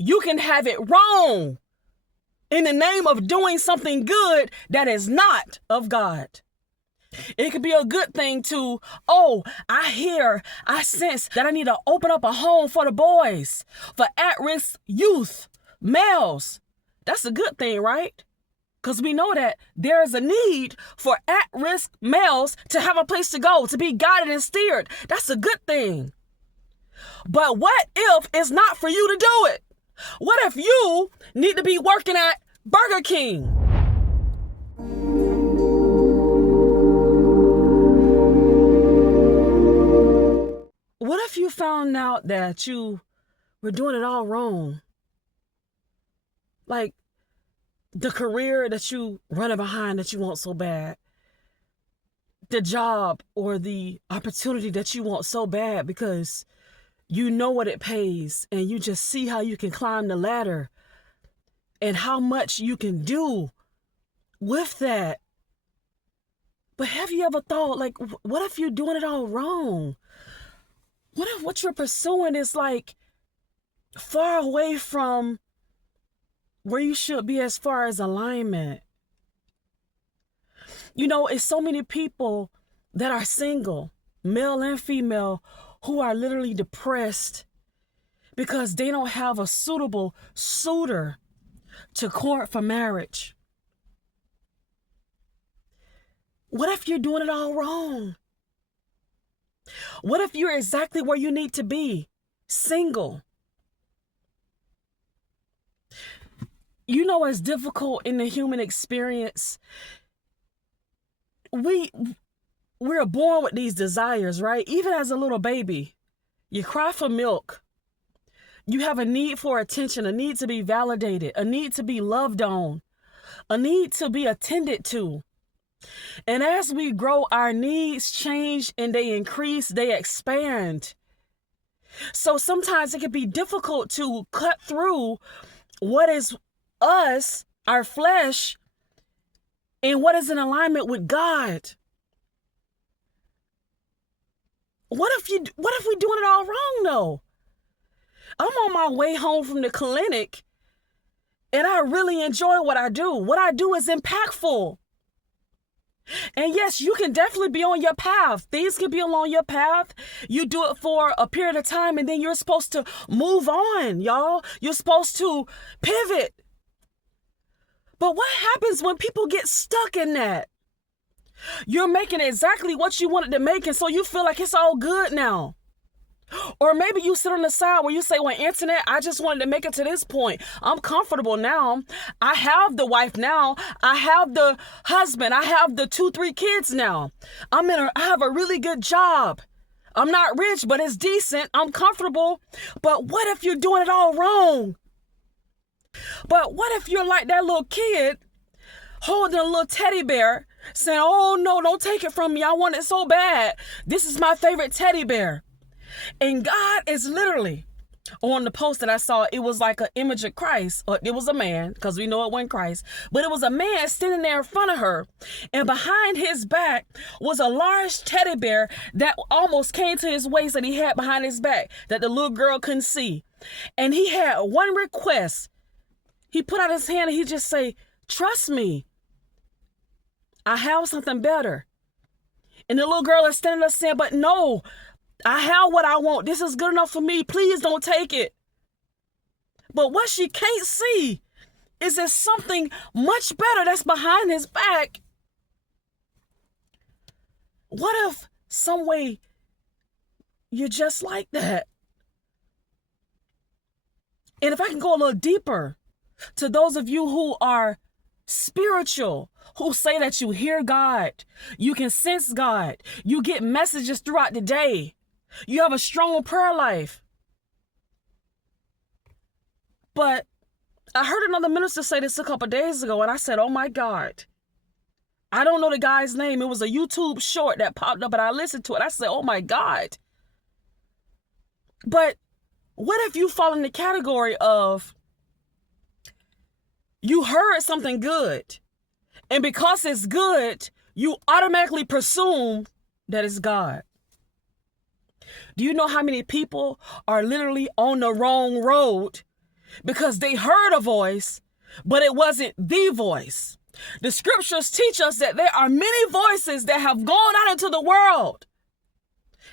you can have it wrong in the name of doing something good that is not of God. It could be a good thing to, I sense that I need to open up a home for the boys, for at-risk youth, males. That's a good thing, right? Because we know that there is a need for at-risk males to have a place to go, to be guided and steered. That's a good thing. But what if it's not for you to do it? What if you need to be working at Burger King? What if you found out that you were doing it all wrong? Like the career that you running behind that you want so bad, the job or the opportunity that you want so bad because you know what it pays and you just see how you can climb the ladder and how much you can do with that. But have you ever thought, like, what if you're doing it all wrong? What if what you're pursuing is like far away from where you should be as far as alignment? You know, it's so many people that are single, male and female, who are literally depressed because they don't have a suitable suitor to court for marriage. What if you're doing it all wrong? What if you're exactly where you need to be, single? You know, it's difficult in the human experience. We're born with these desires, right? Even as a little baby, you cry for milk. You have a need for attention, a need to be validated, a need to be loved on, a need to be attended to. And as we grow, our needs change and they increase, they expand. So sometimes it can be difficult to cut through what is us, our flesh, and what is in alignment with God. What if we're doing it all wrong though? I'm on my way home from the clinic and I really enjoy what I do. What I do is impactful. And yes, you can definitely be on your path. Things can be along your path. You do it for a period of time and then you're supposed to move on, y'all. You're supposed to pivot. But what happens when people get stuck in that? You're making exactly what you wanted to make, and so you feel like it's all good now. Or maybe you sit on the side where you say, well, internet, I just wanted to make it to this point. I'm comfortable now. I have the wife now. I have the husband. I have the 2-3 kids now. I have a really good job. I'm not rich, but it's decent. I'm comfortable. But what if you're doing it all wrong? But what if you're like that little kid holding a little teddy bear saying, oh no, don't take it from me. I want it so bad. This is my favorite teddy bear. And God is literally on the post that I saw. It was like an image of Christ, or it was a man, because we know it wasn't Christ, but it was a man standing there in front of her, and behind his back was a large teddy bear that almost came to his waist, that he had behind his back that the little girl couldn't see. And he had one request. He put out his hand and he just say, trust me, I have something better. And the little girl is standing there saying, but no, I have what I want. This is good enough for me. Please don't take it. But what she can't see is there's something much better that's behind his back. What if some way you're just like that? And if I can go a little deeper, to those of you who are spiritual, who say that you hear God, you can sense God, you get messages throughout the day, you have a strong prayer life. But I heard another minister say this a couple days ago, and I said, oh my God. I don't know the guy's name. It was a YouTube short that popped up, and I listened to it. I said, oh my God. But what if you fall in the category of you heard something good, and because it's good, you automatically presume that it's God? Do you know how many people are literally on the wrong road because they heard a voice, but it wasn't the voice. The scriptures teach us that there are many voices that have gone out into the world.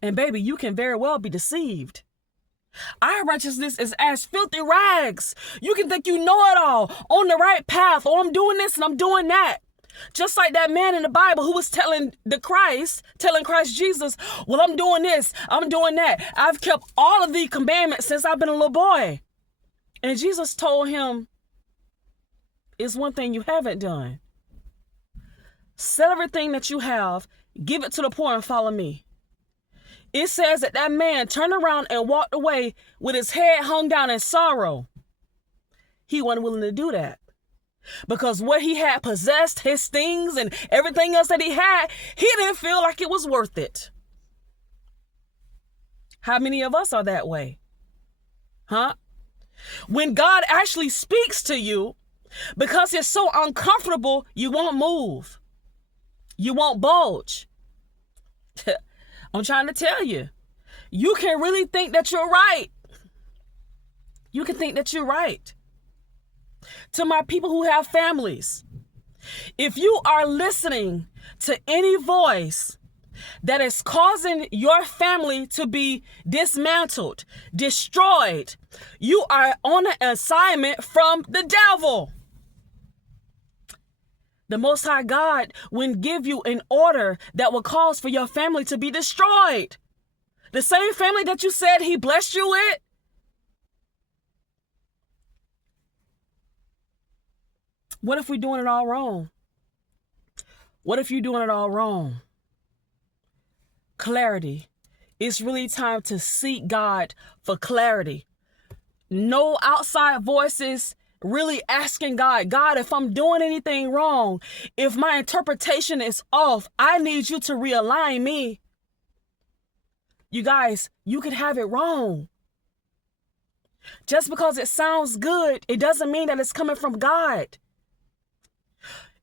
And baby, you can very well be deceived. Our righteousness is as filthy rags. You can think you know it all, on the right path. Oh, I'm doing this and I'm doing that. Just like that man in the Bible who was telling Christ Jesus, well, I'm doing this, I'm doing that. I've kept all of the commandments since I've been a little boy. And Jesus told him, it's one thing you haven't done. Sell everything that you have, give it to the poor and follow me. It says that that man turned around and walked away with his head hung down in sorrow. He wasn't willing to do that. Because what he had possessed, his things and everything else that he had, he didn't feel like it was worth it. How many of us are that way? Huh? When God actually speaks to you, because it's so uncomfortable, you won't move. You won't budge. I'm trying to tell you, you can really think that you're right. You can think that you're right. To my people who have families, if you are listening to any voice that is causing your family to be dismantled, destroyed, you are on an assignment from the devil. The Most High God will give you an order that will cause for your family to be destroyed. The same family that you said he blessed you with. What if we're doing it all wrong? What if you're doing it all wrong? Clarity. It's really time to seek God for clarity. No outside voices. Really asking God, if I'm doing anything wrong, if my interpretation is off, I need you to realign me. You guys, you could have it wrong. Just because it sounds good, it doesn't mean that it's coming from God.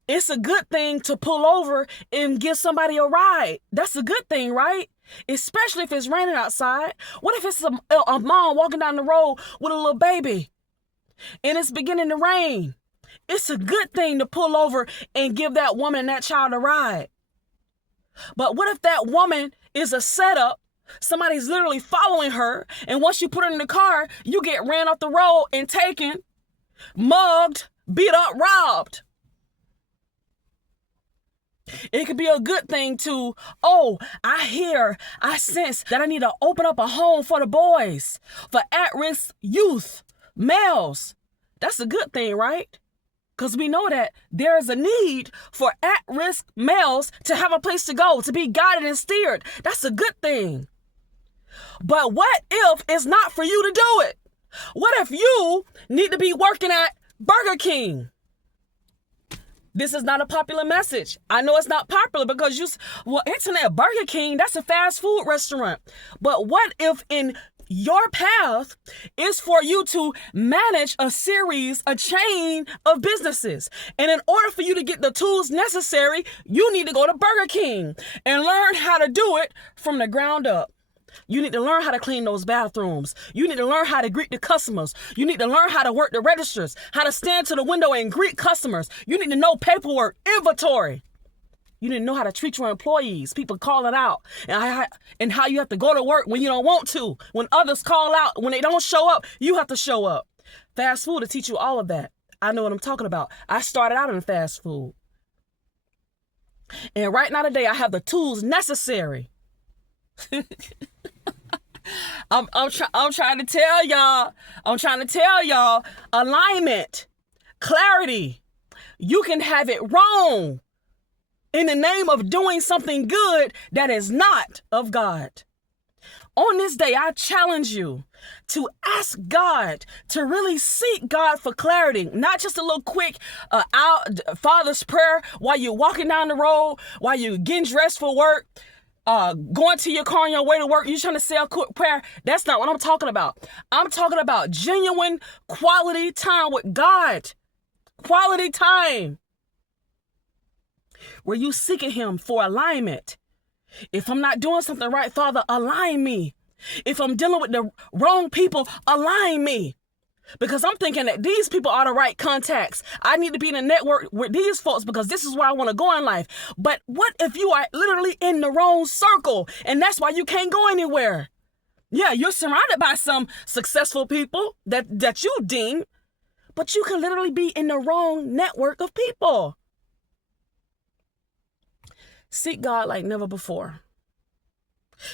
It's a good thing to pull over and give somebody a ride. That's a good thing, right? Especially if it's raining outside. What if it's a mom walking down the road with a little baby and it's beginning to rain? It's a good thing to pull over and give that woman and that child a ride. But what if that woman is a setup? Somebody's literally following her, and once you put her in the car, you get ran off the road and taken, mugged, beat up, robbed. It could be a good thing to, I sense that I need to open up a home for the boys, for at-risk youth, males. That's a good thing, right? Because we know that there is a need for at-risk males to have a place to go, to be guided and steered. That's a good thing. But what if it's not for you to do it? What if you need to be working at Burger King? This is not a popular message. I know it's not popular because internet Burger King, that's a fast food restaurant. But what if in your path is for you to manage a chain of businesses? And in order for you to get the tools necessary, you need to go to Burger King and learn how to do it from the ground up. You need to learn how to clean those bathrooms. You need to learn how to greet the customers. You need to learn how to work the registers, how to stand to the window and greet customers. You need to know paperwork, inventory. You need to know how to treat your employees, people calling out, and how you have to go to work when you don't want to. When others call out, when they don't show up, you have to show up. Fast food will teach you all of that. I know what I'm talking about. I started out in fast food. And right now today, I have the tools necessary. I'm trying to tell y'all, alignment, clarity. You can have it wrong in the name of doing something good that is not of God. On this day, I challenge you to ask God, to really seek God for clarity, not just a little quick Father's prayer while you're walking down the road, while you're getting dressed for work, going to your car on your way to work. You're trying to say a quick prayer. That's not what I'm talking about. I'm talking about genuine quality time with God. Quality time where you seeking him for alignment. If I'm not doing something right, Father, align me. If I'm dealing with the wrong people, align me. because I'm thinking that these people are the right contacts. I need to be in a network with these folks because this is where I want to go in life. But what if you are literally in the wrong circle and that's why you can't go anywhere? Yeah, you're surrounded by some successful people that you deem, but you can literally be in the wrong network of people. Seek God like never before.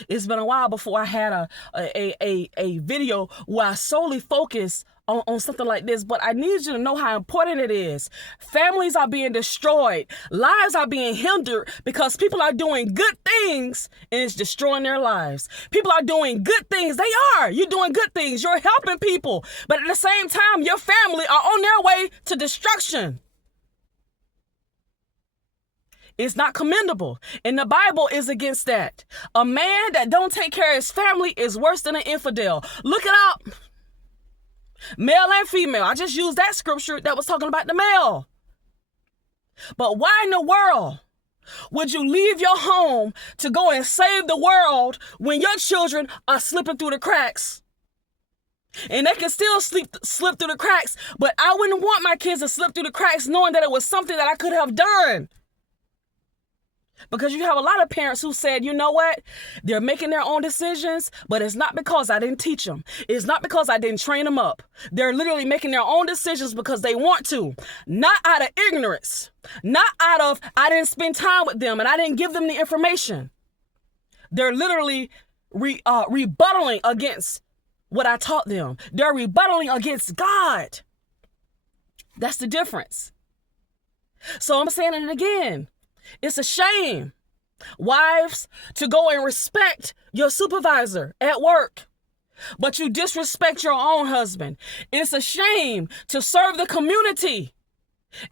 It's been a while before I had a video where I solely focus on something like this, but I need you to know how important it is. Families are being destroyed. Lives are being hindered because people are doing good things and it's destroying their lives. People are doing good things. They are. You're doing good things. You're helping people. But at the same time, your family are on their way to destruction. It's not commendable. And the Bible is against that. A man that don't take care of his family is worse than an infidel. Look it up. Male and female. I just used that scripture that was talking about the male. But why in the world would you leave your home to go and save the world when your children are slipping through the cracks? And they can still slip through the cracks, but I wouldn't want my kids to slip through the cracks knowing that it was something that I could have done. Because you have a lot of parents who said, you know what? They're making their own decisions, but it's not because I didn't teach them. It's not because I didn't train them up. They're literally making their own decisions because they want to. Not out of ignorance. Not out of, I didn't spend time with them and I didn't give them the information. They're literally rebuttaling against what I taught them. They're rebuttaling against God. That's the difference. So I'm saying it again. It's a shame, wives, to go and respect your supervisor at work, but you disrespect your own husband. It's a shame to serve the community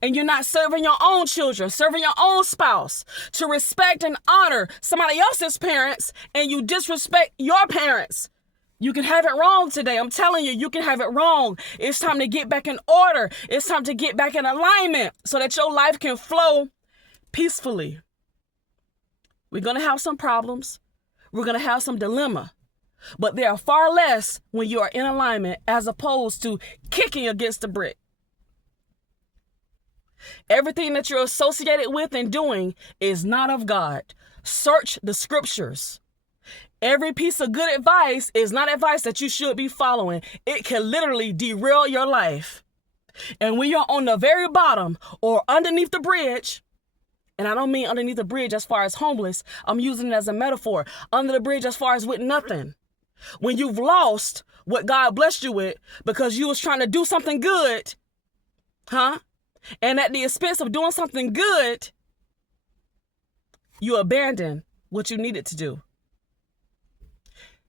and you're not serving your own children, serving your own spouse, to respect and honor somebody else's parents and you disrespect your parents. You can have it wrong today. I'm telling you, you can have it wrong. It's time to get back in order. It's time to get back in alignment so that your life can flow peacefully. We're going to have some problems. We're going to have some dilemma, but they are far less when you are in alignment as opposed to kicking against the brick. Everything that you're associated with and doing is not of God. Search the scriptures. Every piece of good advice is not advice that you should be following. It can literally derail your life. And when you're on the very bottom or underneath the bridge, and I don't mean underneath the bridge as far as homeless. I'm using it as a metaphor. Under the bridge as far as with nothing. When you've lost what God blessed you with because you was trying to do something good, and at the expense of doing something good, you abandon what you needed to do.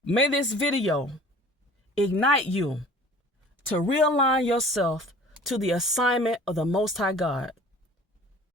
May this video ignite you to realign yourself to the assignment of the Most High God.